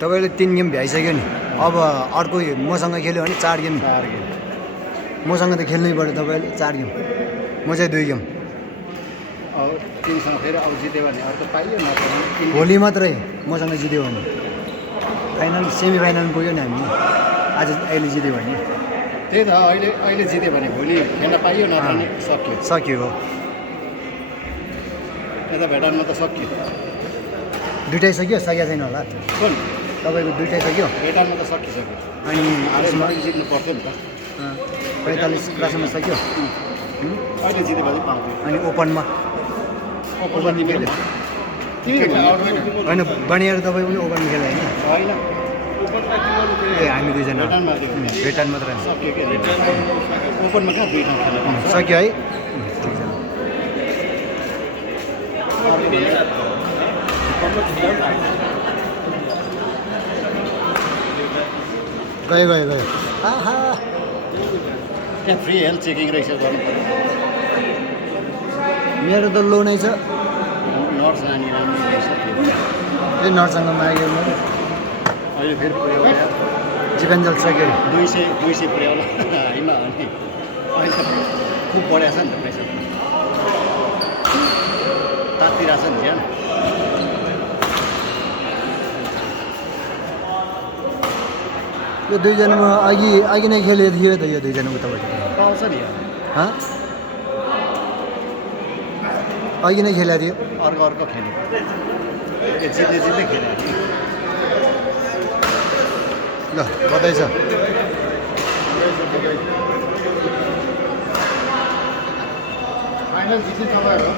तपाईँले 3 गेम भ्याइसक्यो नि अब अर्को मसँग खेल्यो भने 4 गेम मसँग त खेल्नै पर्यो तपाईँले 4 गेम म चाहिँ 2 गेम अब तिमीसँग फेरि अब जित्यो भने अर्को पाइयो नत्र भोलि मात्रै मसँग जित्यो भने फाइनल सेमी फाइनल पुग्यो नि हामी आज अहिले जित्यो भने त्यही त अहिले जित्यो भने भोलि खेल्न पाइयो नत्र नि सक्यो सक्यो हो यता भेटानमा त सक्यो दुइटै सक्यो सकिया छैन होला कुन तपाईँको दुइटै सक्यो भेटानमा त सकिसक्यो अनि यसमा जित्नु पर्थ्यो नि त 45 क्लासमा सक्यो अहिले जितेपछि पाउँथ्यो अनि ओपनमा ओपनमा तिमीले होइन बनिएर तपाईँ पनि ओपनमा खेल्यो होइन होइन ए हामी दुईजना भेटानमा भेटान मात्र सक्यो क्या ओपनमा कहाँ दुई ठाउँ खेल्न पाउँछ सक्यो है गयो आहा त्यहाँ फ्री हेल्थ चेकिङ रहेछ गर्नु पऱ्यो मेरो त लो नै छ नर्स नानी राम्रो रहेछ त्यो त्यही नर्ससँग माग्यो मैले अहिले फेरि पुऱ्यायो चिकन्जल सक्यो 200 पुऱ्यायो होला होइन अनि अहिले त खुब बढेको छ नि त पैसा तातिरहेको छ नि ज्यान यो दुईजनामा अघि नै खेलेको थियो त यो दुईजनाको तपाईँको पाउँछ नि अघि नै खेलेको थियो अर्को खेल्यो जित्दै खेल्यो ल बधाई छ फाइनल जित्नु तपाईँहरू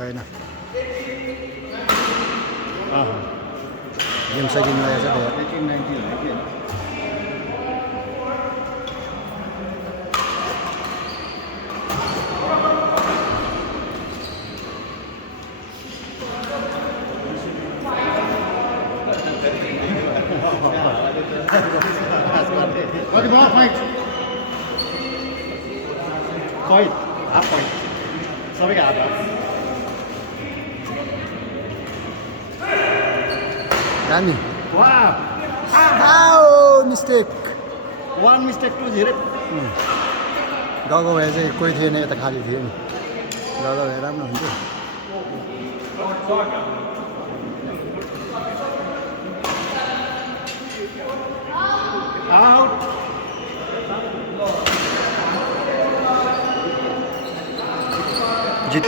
होइन गेम सकिनु लागेको छ त 1890 हो कि कति भयो फाइट हाफ पोइन्ट सबैको हाफ रानी वाह मिस्टेक 1 मिस्टेक 2-0 गएको भए चाहिँ कोही थिएन यता खाली थियो नि गएको भए राम्रो हुन्थ्यो आउट जित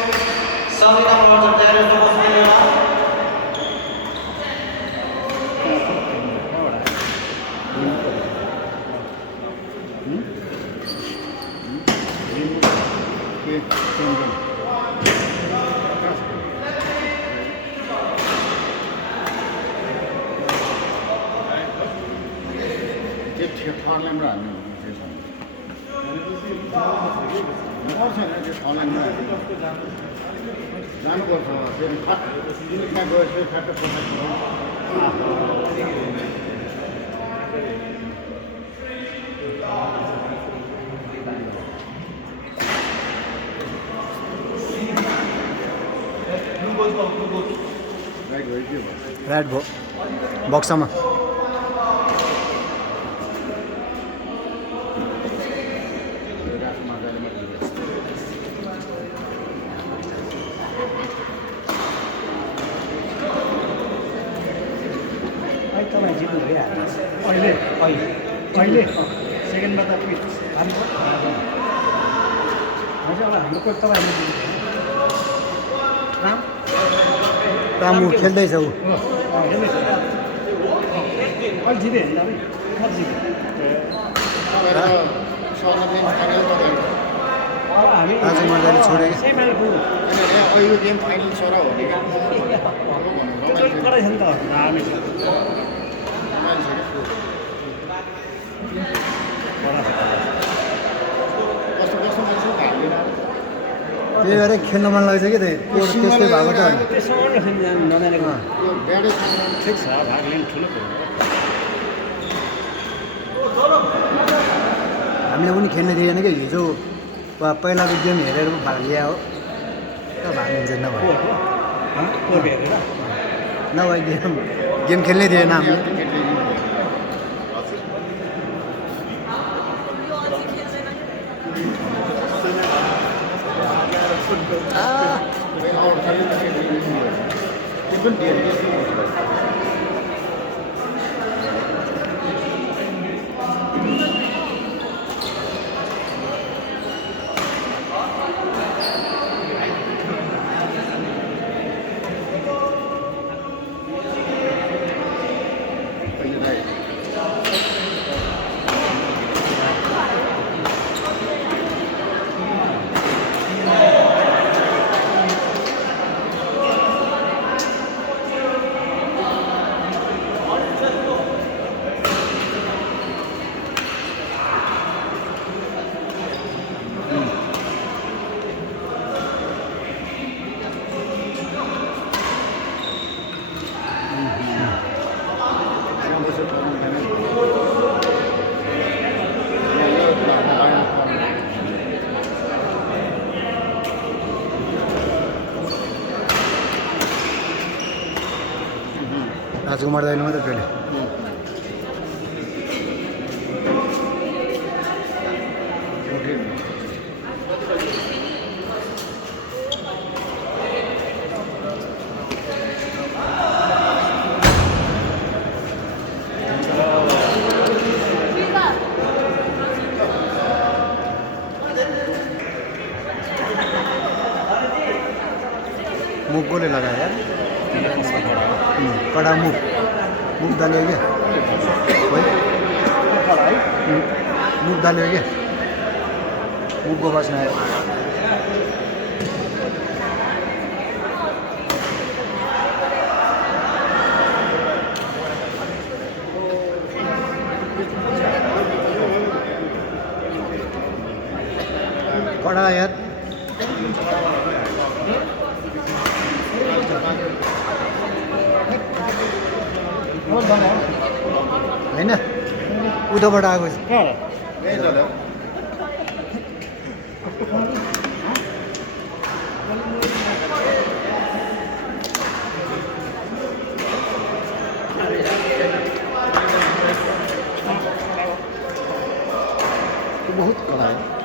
ठर्लाइनमा हाल्नु जानुपर्छ फेरि त्यहाँ गएर फेरि ठ्याक्कै राइट भयो बक्समा तपाईँ जित्नु भइहाल्छ अहिले सेकेन्डमा त हाम्रो कोही तपाईँहरूले रामु खेल्दैछ ऊ अहिले जित्यो हेर्नु तपाईँ कति जित्यो फाइनल गरेको हामी राजु मर्दाले छोड्यो क्या सेमिफाइनल पुग्नु यो गेम फाइनल सर हो नि क्या कडै छ नि त दामी छ कस्तो कस्तो मान्छे हाल्दैन त्यही भएर खेल्न मन लाग्छ कि त्यस्तै भएको त होइन त्यसो नजानेको यो ब्याडै ठिक छ भाग लिनु ठुलो कुरो हामीले पनि खेल्न दिएन कि हिजो पहिलाको गेम हेरेर पो भाग लिया हो त भाग लिन्छ नभए कोही हेरेर नभए गेम खेल्नै दिएन हामीले राजकुमार दाइले मात्रै खेल्यो मुख कसले लगायो यार कडा मुख दाल्यो क्या है मुख दाल्यो क्या मुखको बास्ना आयो कडा यार होइन उताबाट आएको छ बहुत कडा है